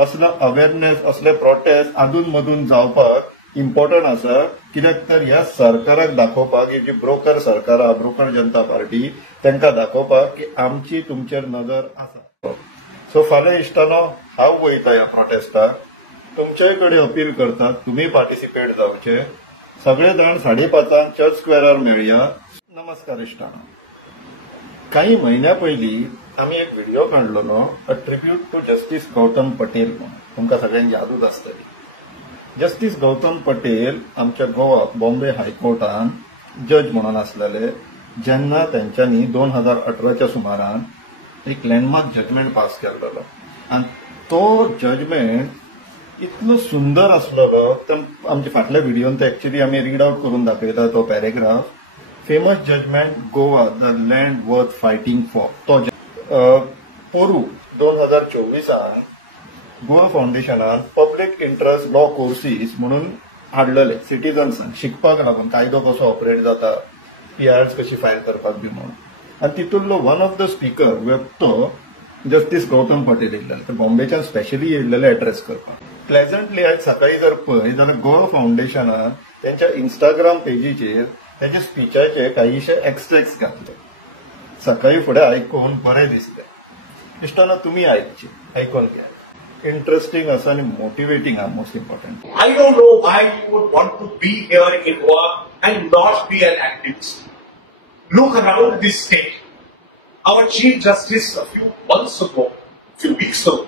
असलो अवेअरनेस असले प्रोटेस्ट अधून मधून जावपाक इम्पॉर्टंट आसा, कित्याक तर ह्या सरकाराक दाखोवपाक, ही जी ब्रोकर सरकार आहा, ब्रोकर जनता पार्टी, तांकां दाखोवपाक की आमची तुमचेर नजर आसा. सो फाल्यां इश्टानो हांव वयता ह्या प्रोटेस्टाक. तुमचे कडेन अपील करतात, तुम्ही पार्टिसिपेट जावचे. सगळे जाण 5:30 चर्च स्क्वेअरार मेळया. नमस्कार इश्टानो. काही महिन्या पयलीं आम्ही एक व्हिडिओ काढलेलो, a tribute to justice Gautam Patel म्हणून. तुमकां सगळ्यांक यादूच आसतली. जस्टिस गौतम पटेल आमच्या गोवा बॉम्बे हायकोर्टान जज म्हणून आसलेले, जेन्ना त्यांच्यानी 2018च्या सुमारान एक लँडमार्क जजमेंट पास केलेलो. आणि तो जजमेंट इतलो सुंदर आसलेलो, तर आमच्या फाटल्या व्हिडिओन तो एक्चुअली आम्ही रीड आउट करून दाखयता तो paragraph. Famous judgement Goa the land worth fighting for. तो पोरू 2024 गोवा फाउंडेशनान पब्लीक इंटरेस्ट लॉ कोर्सीस म्हणून हाडलेले सिटीजन्सांक शिकपाक लागून, कायदो कसो ऑपरेट जाता, PRs कशी फायल करपाक बी म्हणून. आणि तितूंतलो वन ऑफ द स्पीकर तो जस्टिस गौतम पटेल येयल्लेले. ते बॉम्बेच्यान स्पेशली येयल्लेले एड्रेस करपाक. प्लेझंटली आज सकाळी जर पळय जाल्यार गोवा फाउंडेशनान त्यांच्या इंस्टाग्राम पेजीचेर त्याच्या स्पीचाचे काहीशे एक्स्ट्रॅक्ट्स घातले. सकाळी फुडें आयकून बरें दिसलें. इश्टानो तुम्ही आयकून घ्या. इंटरेस्टिंग आसा आणि मोटिवेटिंग आहा most important. I don't know why you would want to be here in Goa and not be an activist. Look around this state. Our Chief Justice a few months ago, few weeks ago,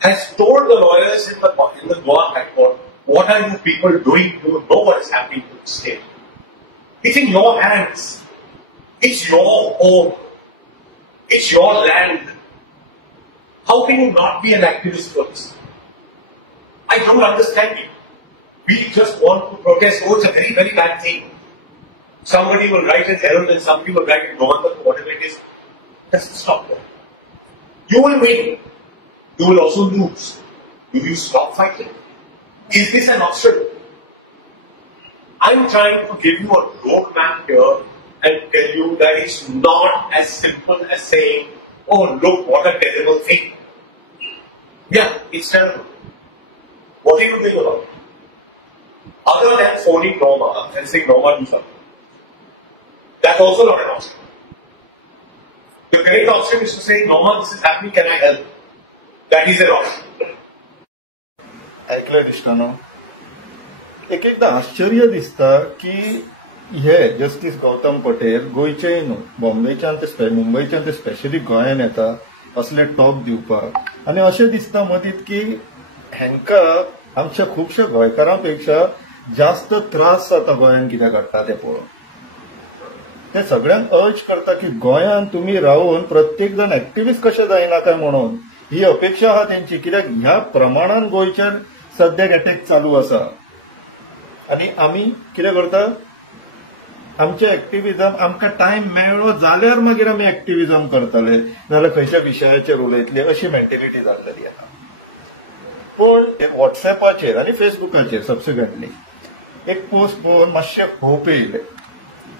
has told the lawyers in the Goa High Court, what are you people doing? You know what is happening to the state. It's in your hands. It's your home. It's your land. How can you not be an activist for this? I don't understand you. We just want to protest. Oh, it's a very, very bad thing. Somebody will write in Herald and somebody will write in Northern, whatever it is. Just stop there. You will win. You will also lose. Will you stop fighting? Is this an option? I'm trying to give you a roadmap here and tell you that it's not as simple as saying, oh, look, what a terrible thing. Yeah, it's terrible. What do you think about it? Other than phoning Norma and saying, Norma, do something. That's also not an option. The correct option is to say, Norma, this is happening, can I help? That is an option. ऐकलं इश्टानो. एकदा आश्चर्य दिसता की हे justice Gautam Patel गोंयचे न्हू, बॉम्बेच्यान ते मुंबईच्यान ते स्पेशली गोंयान येता असले टॉक दिवपाक. आणि अशें दिसता मदींत की हांकां आमच्या खुबशा गोंयकारांपेक्षा जास्त त्रास जाता गोंयान कितें घडटा ते पळोवन. ते सगळ्यांक अर्ज करता की गोंयान तुमी रावन प्रत्येक जण एक्टिव्हिस्ट कशें जायनाकाय म्हणून ही अपेक्षा आहा तेंची. कित्याक ह्या प्रमाणान गोंयच्यान सद्याक अटॅक चालू आसा. आणि आमी कितें करता, आमचे एक्टिव्हिजम आमकां टायम मेळ्ळो जाल्यार मागीर आमी एक्टिव्हिजम करतले, नाल्यार खंयच्या विशयाचेर उलयतले, अशी मेंटेलिटी जाल्लेली आसा. पण व्हॉट्सएपाचेर आनी फेसबुकाचेर सबसिक्वेंटली एक पोस्ट पळोवन मातशें होप येयले.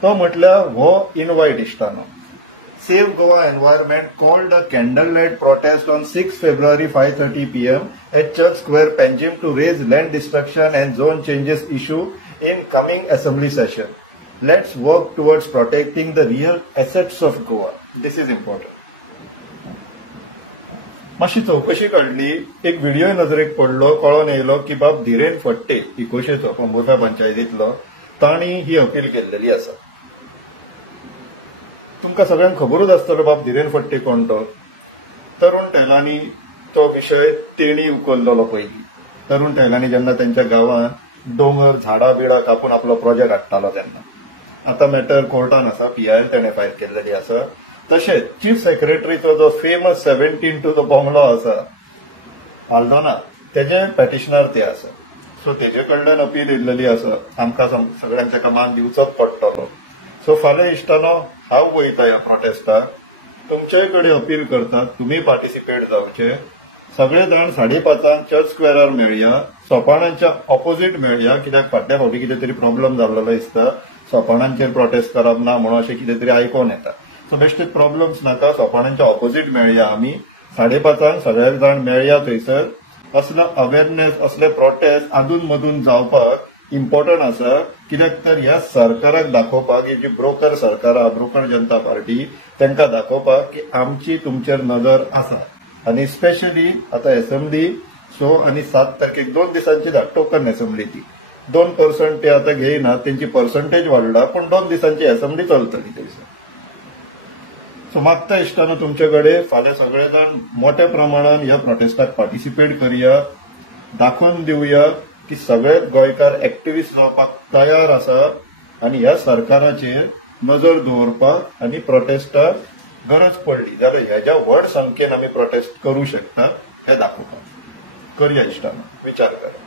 तो म्हटल्यार हो invite इश्टानो. Save Goa Environment called a candlelight protest on 6 February 5:30 p.m. at Church Square, Panjim to raise land destruction and zone changes issue in coming assembly session. Let's work towards protecting the real assets of Goa. This is important. मातशी चौकशी काढली, एक video नजरेक पडलो, कळोन येयलो की बाब धिरेन फडटे इकोशेचो पंबोसा पंचायतींतलो, तांणी ही अपील केल्लेली आसा. तुमकां सगळ्यांक खबरूच आसतलो बाब धिरेन फडटे कोण तो. तरुण टैलांनी तो विशय तेणी उखल्लेलो पयलीं. तरुण टैलांनी जेन्ना त्यांच्या गांवांत दोंगर झाडां बिडां कापून आपलो प्रोजेक्ट हाडटालो तेन्ना. आता मॅटर कोर्टान आसा, PIL तेणें फायल केल्लेली आसा. तशेंच चीफ सेक्रेटरीचो जो फेमस 17 तो बंगलो आसा आल्दोना, तेजे पॅटिशनर ते आसा. सो तेजे कडल्यान अपील येयल्लेली आसा. आमकां सगळ्यांक ताका मान दिवचोच पडटलो. सो फाल्यां इश्टानो हांव वयता ह्या प्रोटेस्टाक. तुमचे कडेन अपील करतात, तुम्ही पार्टिसिपेट जावचे. सगळे जाण 5:30 चर्च स्क्वेअरार मेळया. सोपाणांच्या ऑपोजिट मेळया, कित्याक फाटल्या फावटी कितें तरी प्रॉब्लेम जाल्लो दिसता. सोपाणांचेर प्रोटेस्ट करप ना म्हणून अशें कितें तरी आयकोन येता. सो बेश्टे प्रॉब्लेम्स नाका, सोपाणांच्या ऑपोजिट मेळया आमी. 5:30 सगळे जाण मेळया थंयसर असलो अवेअरनेस असले प्रोटेस्ट अधून मधून जावपाक इम्पॉर्टंट आसा कित्याक तर ह्या सरकाराक दाखोवपाक ही जी ब्रोकर सरकार आहा ब्रोकर जनता पार्टी तांकां दाखोवपाक की आमची तुमचेर नजर आसा आनी स्पेशली आता असेंब्ली 6 आणि 7 तारखेक 2 दिसांची टोकन असेंब्ली ती 2% ते आता घेयना त्यांची पर्संटेज वाडला पण 2 दिसांची असेंब्ली चलतली थंयसर. सो मागता इश्टानो तुमचे कडेन फाल्यां सगळे जाण मोठ्या प्रमाणात ह्या प्रोटेस्टाक पार्टिसिपेट करया दाखोवन दिवया की सगळे गोंयकार एक्टिव्हिस्ट जावपाक तयार आसा आणि ह्या सरकाराचेर नजर दवरपाक आणि प्रोटेस्टाक गरज पडली जाल्यार ह्याच्या व्हड संख्येन आमी प्रोटेस्ट करू शकता हे दाखोवपाक करया इश्टानो विचार करा.